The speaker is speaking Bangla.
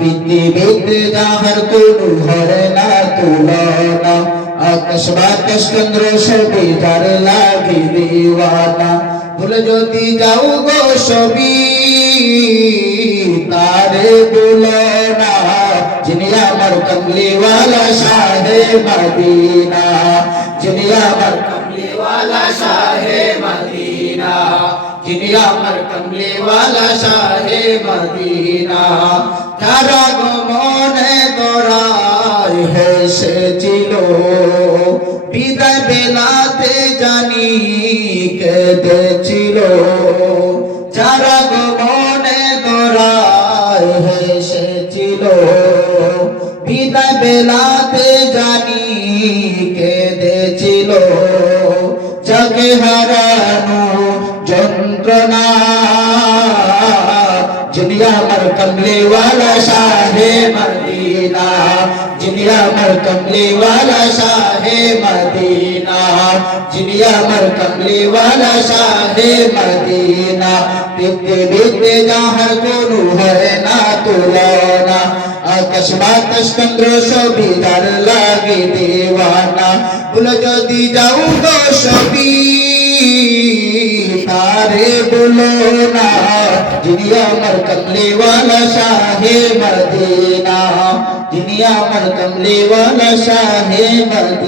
পৃথিবীতে যাহার কোনো হয় না তুলনা আকাশ বাতাস চন্দ্র সবই যার লাগে দিওয়ানা ভুলে যদি যাও গো সবই তারে ভুলো না যিনি আমার কমলিওয়ালা শাহে মদিনা যিনি আমার কমলিওয়ালা শাহে মদিনা যিনি আমার কমলিওয়ালা শাহে মদিনা তারা গো মনে করায় হেসেছিল বিদায় বেলাতে জানি কেঁদেছিল যারা গো মনে করায় হেসেছিল বিদায় বেলাতে জানি কেঁদেছিল যাকে হারানো যন্ত্রণা যিনি আমার কমলিওয়ালা শাহে মদিনা যিনি আমার কমলিওয়ালা শাহে মদিনা যিনি আমার কমলিওয়ালা শাহে মদিনা পৃথিবীতে যাহার কোনো হয় না তুলনা আকাশ বাতাস চন্দ্র সবই যার লাগে দিওয়ানা ভুলে যদি যাও গো সবই তারে ভুলো না যিনি আমার কমলিওয়ালা শাহে মদিনা যিনি আমার কমলিওয়ালা শাহে মদিনা।